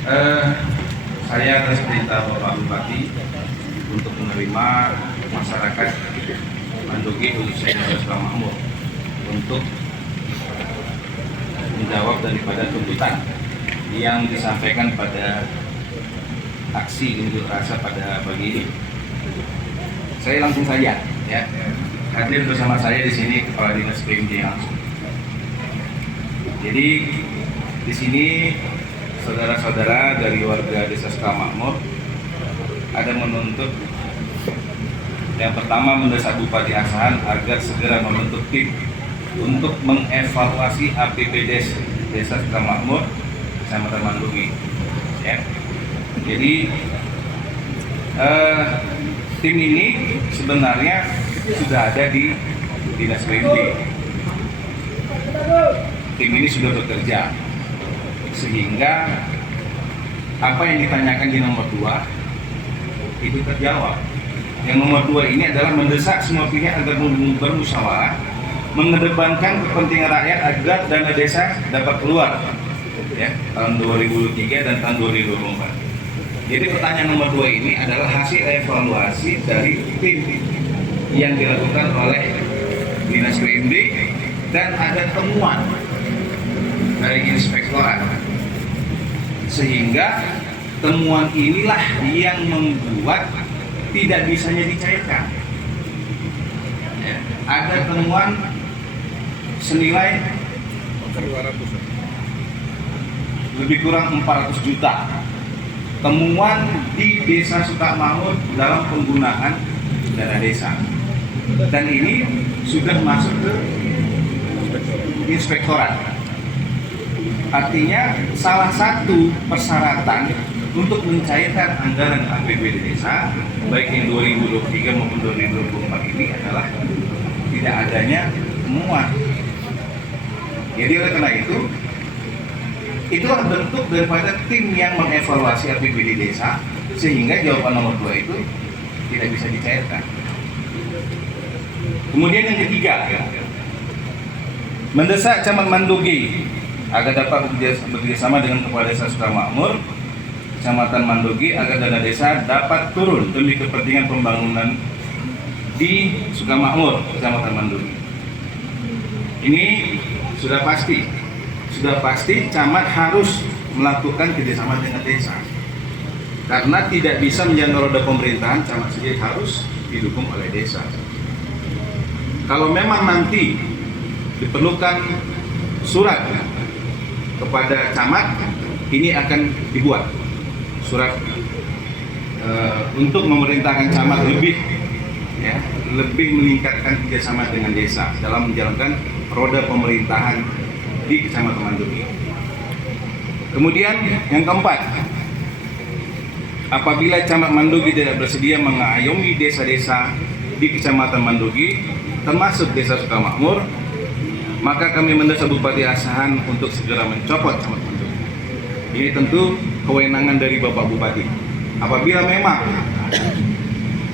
Eh, saya atas perintah Bapak Bupati untuk menerima masyarakat Mandogi khususnya Desa Sukamakmur untuk menjawab daripada tuntutan yang disampaikan pada aksi unjuk rasa pada pagi ini. Saya langsung saja, ya. Hadir bersama saya di sini Kepala Dinas PMJ langsung. Jadi di sini saudara-saudara dari warga Desa Sukamakmur ada menuntut, yang pertama mendesak Bupati Asahan agar segera membentuk tim untuk mengevaluasi APBD Desa Sukamakmur, Kecamatan Mandogi. Ya. Jadi tim ini sebenarnya sudah ada di Dinas PMD. Tim ini sudah bekerja, sehingga apa yang ditanyakan di nomor 2 itu terjawab. Yang nomor 2 ini adalah mendesak semua pihak agar bermusyawarah, mengedepankan kepentingan rakyat agar dana desa dapat keluar, ya, tahun 2023 dan tahun 2024. Jadi pertanyaan nomor 2 ini adalah hasil evaluasi dari tim yang dilakukan oleh Dinas PMD dan ada temuan dari inspektorat, sehingga temuan inilah yang membuat tidak bisanya dicairkan. Ya, ada temuan senilai lebih kurang 400 juta temuan di Desa Sukamakmur dalam penggunaan dana desa, dan ini sudah masuk ke inspektorat. Artinya salah satu persyaratan untuk mencairkan anggaran APBD desa baik yang 2023 maupun 2024 ini adalah tidak adanya temuan. Jadi oleh karena itulah bentuk daripada tim yang mengevaluasi APBD desa, sehingga jawaban nomor 2 itu tidak bisa dicairkan. Kemudian yang ketiga, mendesak Camat Mandogi agar dapat bekerjasama dengan Kepala Desa Sukamakmur, Kecamatan Mandogi, agar dana desa dapat turun demi kepentingan pembangunan di Sukamakmur, Kecamatan Mandogi. Ini sudah pasti camat harus melakukan kerjasama dengan desa, karena tidak bisa menjalankan roda pemerintahan, camat sendiri harus didukung oleh desa. Kalau memang nanti diperlukan surat kepada camat, ini akan dibuat surat untuk memerintahkan camat lebih meningkatkan kerjasama dengan desa dalam menjalankan roda pemerintahan di Kecamatan Mandogi. Kemudian yang keempat, apabila Camat Mandogi tidak bersedia mengayomi desa-desa di Kecamatan Mandogi, termasuk Desa Sukamakmur, maka kami mendesak Bupati Asahan untuk segera mencopot Camat Mandogi. Ini tentu kewenangan dari Bapak Bupati. Apabila memang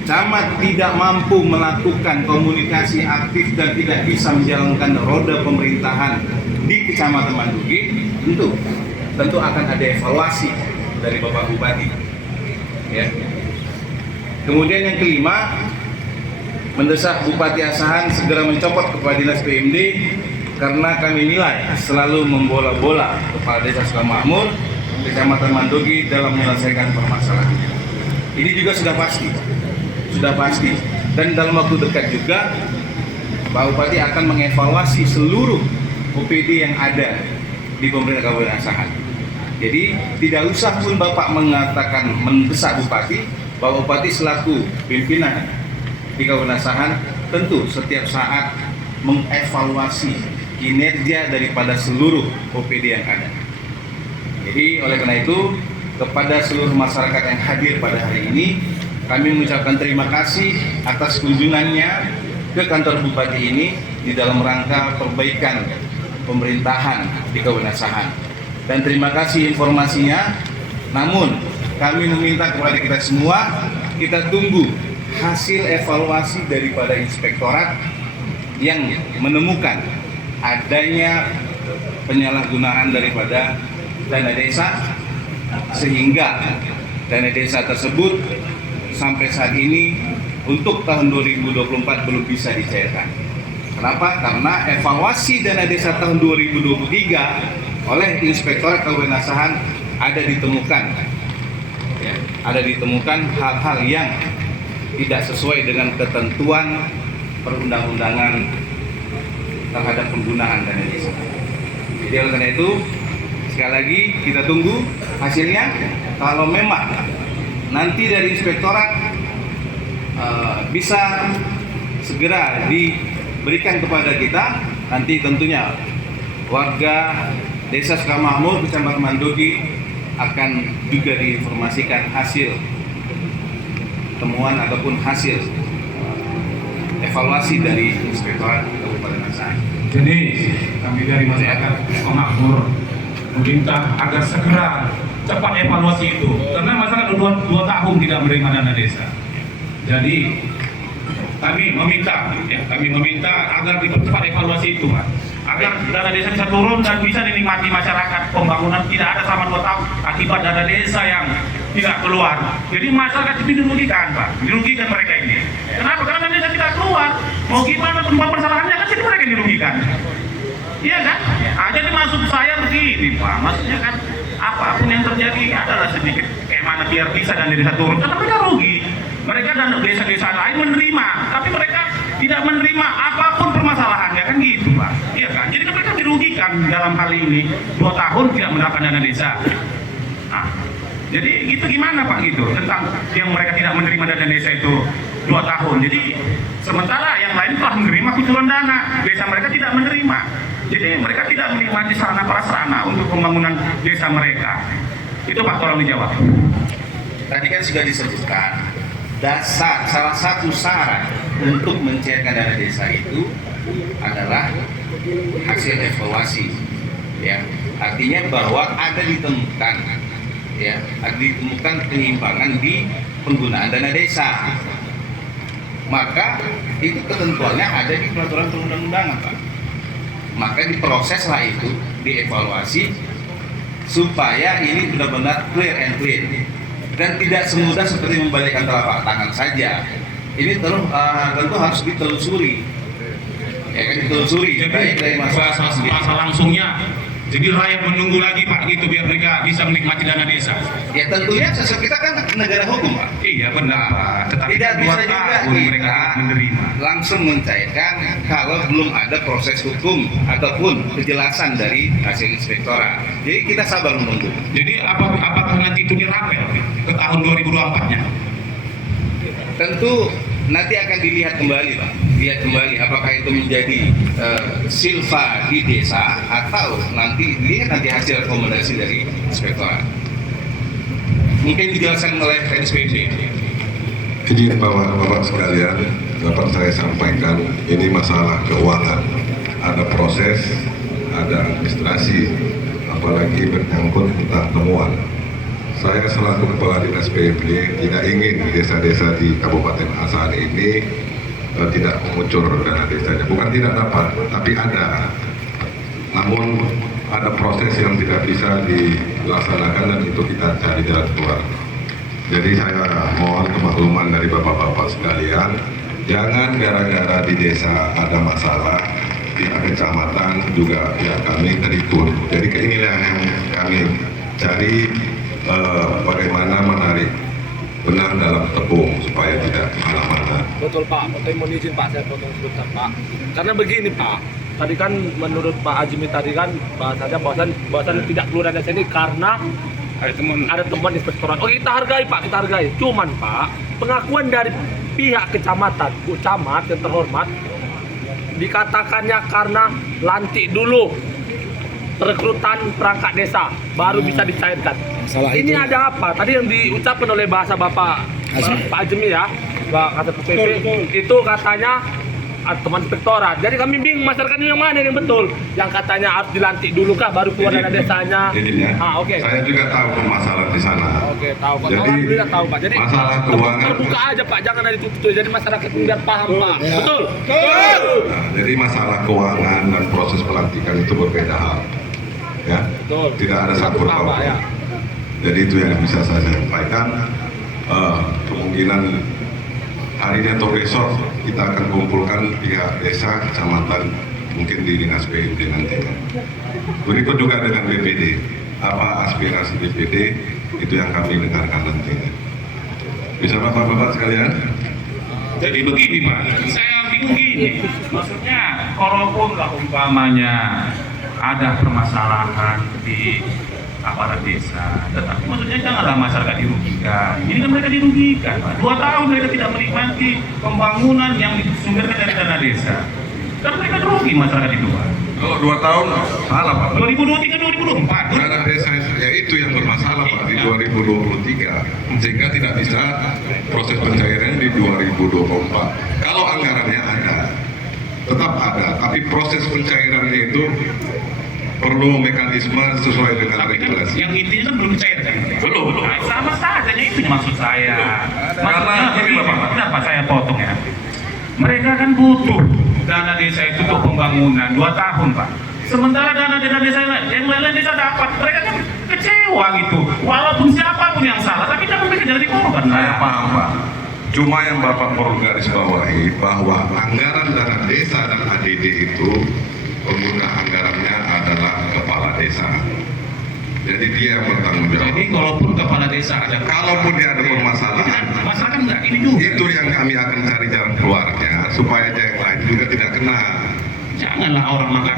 camat tidak mampu melakukan komunikasi aktif dan tidak bisa menjalankan roda pemerintahan di Kecamatan Mandogi, tentu akan ada evaluasi dari Bapak Bupati. Ya. Kemudian yang kelima, mendesak Bupati Asahan segera mencopot Kepala Dinas PMD karena kami nilai selalu membola-bola Kepala Desa Sukamakmur, Kecamatan Mandogi dalam menyelesaikan permasalahannya. Ini juga sudah pasti, dan dalam waktu dekat juga Pak Bupati akan mengevaluasi seluruh OPD yang ada di pemerintah Kabupaten Asahan. Jadi tidak usah pun Bapak mengatakan mendesak Bupati, Pak Bupati selaku pimpinan di Kabupaten Asahan tentu setiap saat mengevaluasi kinerja daripada seluruh OPD yang ada. Jadi oleh karena itu, kepada seluruh masyarakat yang hadir pada hari ini, kami mengucapkan terima kasih atas kunjungannya ke kantor Bupati ini di dalam rangka perbaikan pemerintahan di Kabupaten Asahan. Dan terima kasih informasinya. Namun kami meminta kepada kita semua, kita tunggu hasil evaluasi daripada inspektorat yang menemukan adanya penyalahgunaan daripada dana desa sehingga dana desa tersebut sampai saat ini untuk tahun 2024 belum bisa dicairkan. Kenapa? Karena evaluasi dana desa tahun 2023 oleh Inspektorat Kabupaten Asahan ada ditemukan hal-hal yang tidak sesuai dengan ketentuan perundang-undangan terhadap penggunaan dana desa. Jadi oleh karena itu sekali lagi kita tunggu hasilnya. Kalau memang nanti dari inspektorat bisa segera diberikan kepada kita, nanti tentunya warga Desa Sukamakmur, Kecamatan Mandogi akan juga diinformasikan hasil temuan ataupun hasil evaluasi dari Inspektorat Kabupaten Asahan. Jadi kami dari masyarakat Sukamakmur meminta agar segera cepat evaluasi itu, karena masyarakat 2 tahun tidak menerima dana desa. Jadi kami meminta agar dipercepat evaluasi itu, Pak, agar dana desa bisa turun dan bisa dinikmati masyarakat. Pembangunan tidak ada selama 2 tahun akibat dana desa yang tidak keluar. Jadi masyarakat itu dirugikan, Pak, dirugikan mereka ini. Kenapa? Karena dana desa tidak keluar. Mau gimana permasalahannya kan jadi mereka yang dirugikan. Iya kan? Jadi maksud saya begini, Pak, maksudnya kan apapun yang terjadi adalah sedikit kayak mana biar bisa dan desa turun, karena mereka rugi. Mereka dan desa-desa lain menerima, tapi mereka tidak menerima apapun permasalahannya, kan gitu, Pak. Iya kan? Jadi mereka dirugikan dalam hal ini 2 tahun tidak mendapatkan dana desa. Nah, jadi itu gimana, Pak, gitu tentang yang mereka tidak menerima dana desa itu 2 tahun. Jadi sementara yang lain telah menerima kucuran dana, desa mereka tidak menerima. Jadi mereka tidak menikmati sarana prasarana untuk pembangunan desa mereka. Itu, Pak, tolong dijawab. Tadi kan sudah disebutkan salah satu syarat untuk mencairkan dana desa itu adalah hasil evaluasi, ya, artinya bahwa ada ditemukan penyimpangan di penggunaan dana desa, maka itu ketentuannya ada di peraturan perundang-undangan, Pak. Maka diproseslah itu, dievaluasi supaya ini benar-benar clear and clean dan tidak semudah seperti membalikkan telapak tangan saja. Ini tentu harus ditelusuri, ya kan, ditelusuri baik dari masalah langsungnya. Jadi rakyat menunggu lagi, Pak, gitu biar mereka bisa menikmati dana desa. Ya tentunya kita kan negara hukum, Pak. Iya benar, Pak. Tetapi tidak bisa juga mereka menerima langsung mencairkan kalau belum ada proses hukum ataupun kejelasan dari hasil inspektorat. Jadi kita sabar menunggu. Jadi apakah nanti itu dirapel ke tahun 2024-nya? Tentu nanti akan dilihat kembali, Pak. Lihat kembali apakah itu menjadi silva di desa atau nanti dilihat nanti hasil rekomendasi dari inspektorat. Mungkin dijelaskan oleh SPC. Jadi Bapak sekalian, dapat saya sampaikan ini masalah keuangan. Ada proses, ada administrasi, apalagi menyangkut tentang temuan. Saya selaku Kepala Dinas PMD tidak ingin desa-desa di Kabupaten Asahan ini tidak mengucur dana desanya. Bukan tidak dapat, tapi ada. Namun ada proses yang tidak bisa dilaksanakan dan itu kita cari jalan keluar. Jadi saya mohon kemakluman dari Bapak-Bapak sekalian, jangan gara-gara di desa ada masalah, pihak kecamatan juga pihak kami terikut. Jadi inilah yang kami cari, bagaimana menarik benang dalam tepung supaya tidak kemana-mana. Betul, Pak, saya mohon izin, Pak, saya potong sebentar, Pak. Karena begini, Pak, tadi kan menurut Pak Azmi tadi kan bahasanya bahwasan tidak keluar dari sini karena ada temuan inspektorat. Oke, kita hargai, Pak, kita hargai. Cuman, Pak, pengakuan dari pihak kecamatan, Bu Camat yang terhormat, dikatakannya karena lantik dulu perekrutan perangkat desa baru bisa dicairkan. Ini itu ada apa? Tadi yang diucapkan oleh bahasa Pak Azmi ya, kata PP itu katanya teman inspektorat. Jadi kami bingung masyarakat ini yang mana yang betul? Yang katanya harus dilantik dulu kah baru keluar dana desanya? Oke. Saya juga tahu masalah di sana. Oke, tahu Pak. Jadi, Alhamdulillah tahu, Pak. Jadi masalah keuangan terbuka aja, Pak. Jangan ada ditutup. Jadi masyarakat biar paham, Pak. Ya. Betul. Nah, jadi masalah keuangan dan proses pelantikan itu berbeda hal. Ya. Betul. Tidak ada sangkut pautnya. Ya. Jadi itu yang bisa saya sampaikan. Kemungkinan hari ini atau besok kita akan kumpulkan pihak desa, kecamatan, mungkin di dinas PUD nantinya. Berikut juga dengan BPD, apa aspirasi BPD itu yang kami dengarkan nantinya. Bisa bapak-bapak sekalian? Jadi begini Pak, saya bingung gini, maksudnya kalaupun umpamanya ada permasalahan di aparat desa, tetapi maksudnya janganlah masyarakat dirugikan. Ini kan mereka dirugikan, Pak. 2 tahun mereka tidak menikmati pembangunan yang disumberkan dari dana desa. Dan mereka rugi masyarakat itu, Pak. Kalau 2 tahun salah Pak. 2023-2024. Dana desa ya itu yang bermasalah Pak di 2023, sehingga tidak bisa proses pencairan di 2024. Kalau anggarannya ada, tetap ada, tapi proses pencairannya itu perlu mekanisme sesuai dengan regulasi. Yang intinya kan belum cair kan? Belum. Nah, sama saja, itu maksud saya. Maksudnya Karena begini, Bapak. kenapa saya potong ya? Mereka kan butuh dana desa itu untuk pembangunan 2 tahun Pak. Sementara dana desa yang lain desa dapat, mereka kan kecewa gitu. Walaupun siapapun yang salah, tapi jangan mereka jadi korban. Saya paham Pak. Cuma yang Bapak perlu garis bawahi bahwa anggaran dana desa dan ADD itu pengguna anggarannya adalah kepala desa. Jadi dia yang bertanggung jawab. Jadi kalaupun kepala desa ada, Kalaupun dia ada permasalahan, masyarakat enggak ini juga. itu yang kami akan cari jalan keluarnya supaya yang lain juga tidak kena. Janganlah orang makan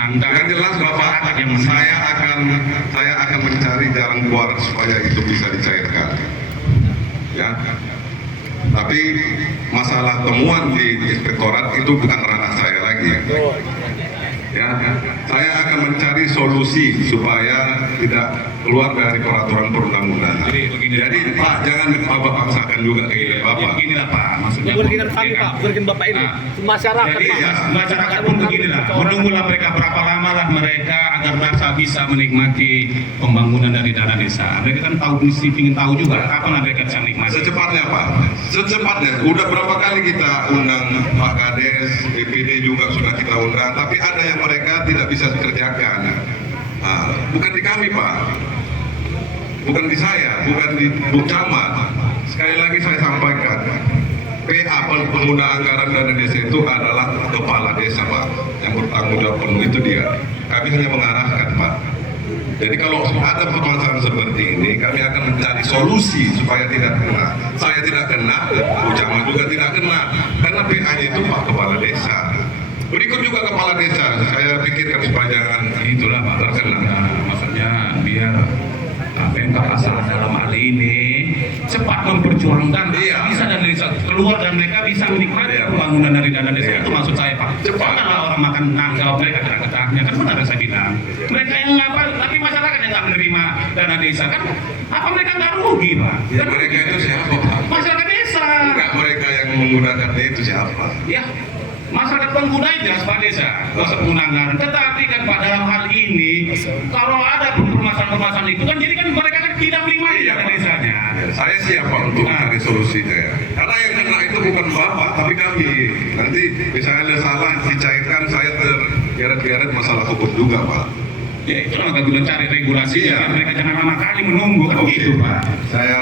nangka. Yang jelas Bapak, yang saya akan mencari jalan keluar supaya itu bisa dicairkan. Ya. Tapi masalah temuan di inspektorat itu bukan ranah saya lagi. Ya, saya akan mencari solusi supaya tidak keluar dari peraturan perundang-undangan. Jadi begini, Jadi Pak, jangan Bapak paksakan juga ke Bapak. Beginilah Pak, maksudnya. Bukan kami Pak, bukan Bapak ini, masyarakat Jadi Pak. ya, masyarakat pun beginilah, menunggulah mereka berapa lama lah mereka agar bisa menikmati pembangunan dari dana desa. Mereka kan tahu, mesti ingin tahu juga kapan mereka bisa menikmati. Secepatnya Pak, secepatnya. Udah berapa kali kita undang Pak Kades, DPD juga sudah kita undang, tapi ada yang mereka tidak bisa dikerjakan. Nah, bukan di kami Pak, bukan di saya, bukan di Bu Camat. Sekali lagi saya sampaikan, PA pengguna anggaran dana desa itu adalah kepala desa Pak, yang bertanggung jawab penuh itu dia. Kami hanya mengarahkan Pak. Jadi kalau ada permasalahan seperti ini, kami akan mencari solusi supaya tidak kena. Saya tidak kena, Bu Camat juga tidak kena, karena PA-nya itu Pak Kepala Desa. Berikut juga Kepala Desa, saya pikirkan supaya jangan Itulah Pak, terkena. maksudnya biar Pemkab asal dalam hal ini cepat memperjuangkan bisa dari desa keluar dan mereka bisa menikmati pembangunan dari dana desa. Itu maksud saya Pak. Janganlah orang makan nangka mereka ketak-ketaknya, kan benar yang saya bilang. Mereka yang ngapa, tapi masyarakat yang nggak menerima dana desa kan apa mereka nggak rugi Pak? Ya, mereka itu siapa Pak? Masyarakat desa. Enggak, mereka yang menggunakannya itu siapa? Ya, masyarakat pengguna itu jelas Pak Desa, masa penggunaan. Tetapi kan Pak dalam hal ini, kalau ada permasalahan-permasalahan itu kan jadi kan mereka kan tidak menikmati dana desanya. Saya siapa untuk mencari solusinya ya? Karena yang kena itu bukan Bapak, tapi kami. Nanti misalnya ada salah dicairkan, saya tergeret-geret masalah hukum juga Pak. Ya itulah bagi cari regulasi, mereka jangan lama kali menunggu kan gitu Pak. Saya